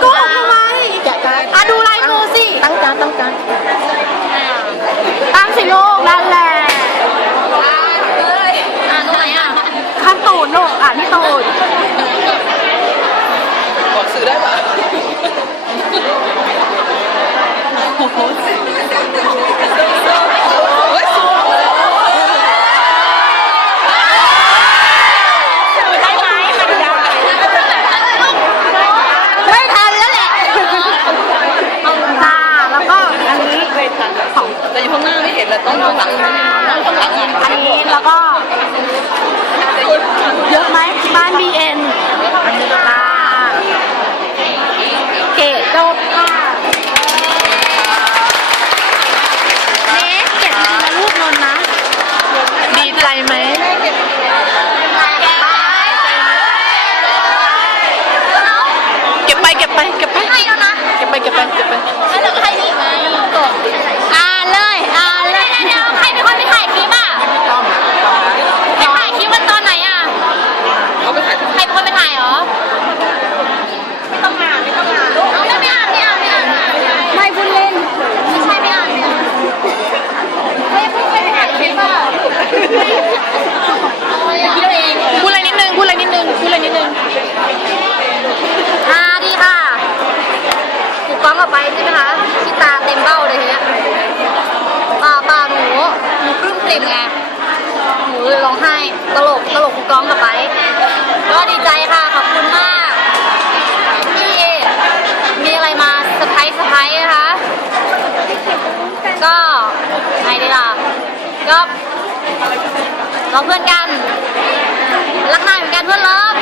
Socorro! อันนี้แล้วก็เยอะไหมบ้านบีเอ็นเกตจบค่ะเนสเกตจริงๆนะลูกนนท์นะ ดีใจไหม เก็บไปเก็บไปเก็บไป ให้แล้วนะ เก็บไปเก็บไปเก็บไป แล้วเดี๋ยวให้นี่อ่านเลยอ่านเลยเดี๋ยวใครเป็นคนไปถ่ายคลิปอะไปถ่ายคลิปมันตอนไหนอะใครเป็นคนไปถ่ายเหรอ ไม่ต้องอ่านไม่ต้องอ่านเอาไม่ไม่อ่านไม่อ่านไม่อ่านไม่พูดเล่น ไม่ใช่ไม่อ่านไม่อ่านไม่พูดใครไปถ่ายคลิปอะคิดเอาเอง พูดอะไรนิดนึง พูดอะไรนิดนึง พูดอะไรนิดนึง อ่าดีค่ะถูกต้องออกไปใช่ไหมคะชิตาเต็มเบ้าเลยทีเนี้ยป่าป่าหนู ริมไงหนูร้องไห้ตลกตลกกูกล้องกลับไป ก็ดีใจค่ะ ขอบคุณมากที่มีอะไรมาเซอร์ไพรส์เซอร์ไพรส์นะคะ ก็ไงดีล่ะ ก็เราเพื่อนกัน รักนายเหมือนกันเพื่อนเลิฟ